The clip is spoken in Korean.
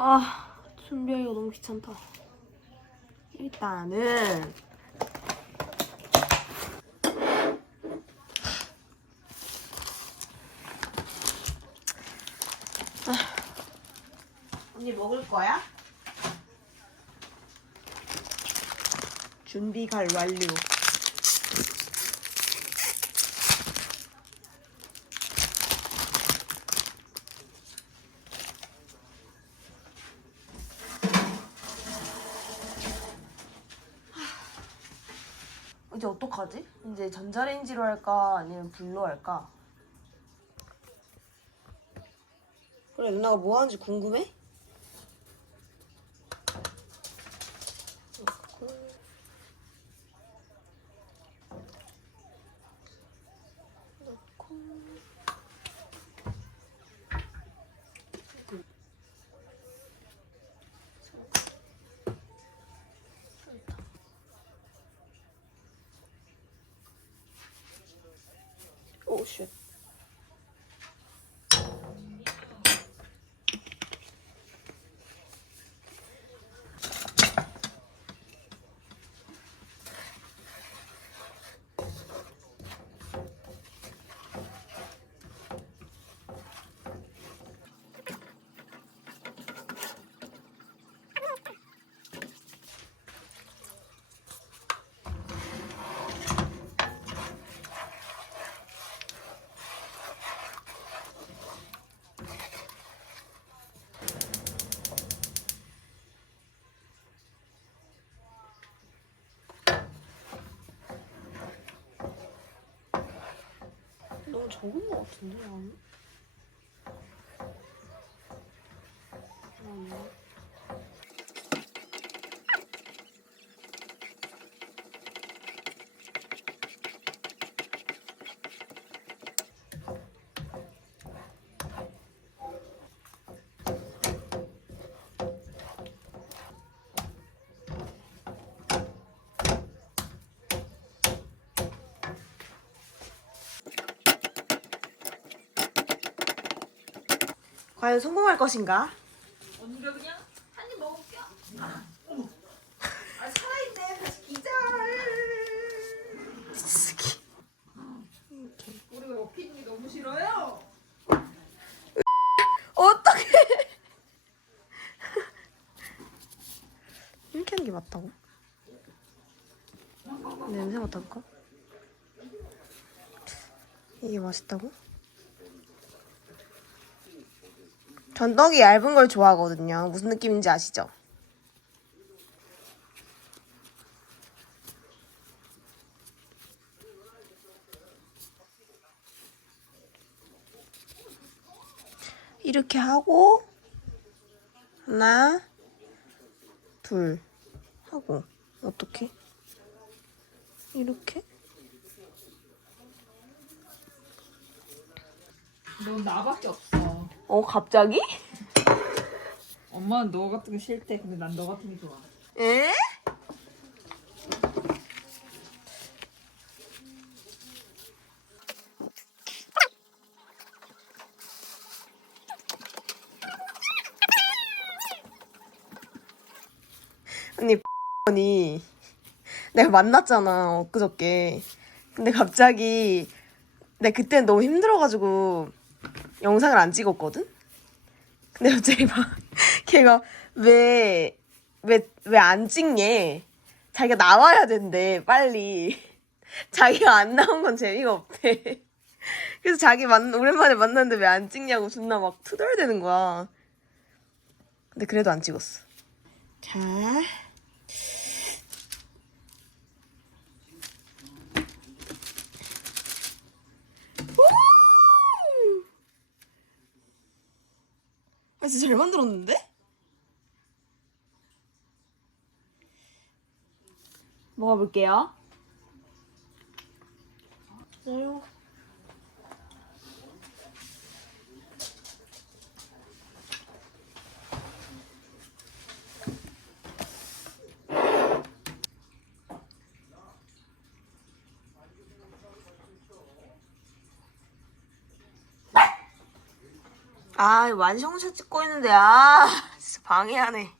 아 준비하기가 너무 귀찮다. 일단은 언니 먹을 거야? 준비 갈 완료. 이제 어떡하지? 이제 전자레인지로 할까 아니면 불로 할까? 그래 누나가 뭐 하는지 궁금해? 적은 것 같은데 나는? 아니야. 과연 성공할 것인가? 언니가 그냥 한 입 먹을게요. 아, 살아있네. 다시 기절. 스키. 먹히는 게 너무 싫어요. 어떡해! 이렇게 하는 게 맞다고? 냄새 맡아볼까? 이게 맛있다고? 전 떡이 얇은 걸 좋아하거든요. 무슨 느낌인지 아시죠? 이렇게 하고 하나 둘 하고 어떻게 이렇게 넌 나밖에 없어. 어 갑자기 엄마는 너 같은 거 싫대. 근데 난 너 같은 게 좋아. 에? 언니 언니 내가 만났잖아 엊그저께 근데 갑자기 내가 그때는 너무 힘들어가지고 영상을 안 찍었거든? 근데 갑자기 막 걔가 왜 왜 왜 안 찍냐? 자기가 나와야 된대 빨리. 자기가 안 나온 건 재미가 없대. 그래서 자기 만 오랜만에 만났는데 왜 안 찍냐고 존나 막 투덜대는 거야. 근데 그래도 안 찍었어. 자. 우! 아 진짜 잘 만들었는데? 먹어볼게요. 아 아 완성샷 찍고 있는데 아 진짜 방해하네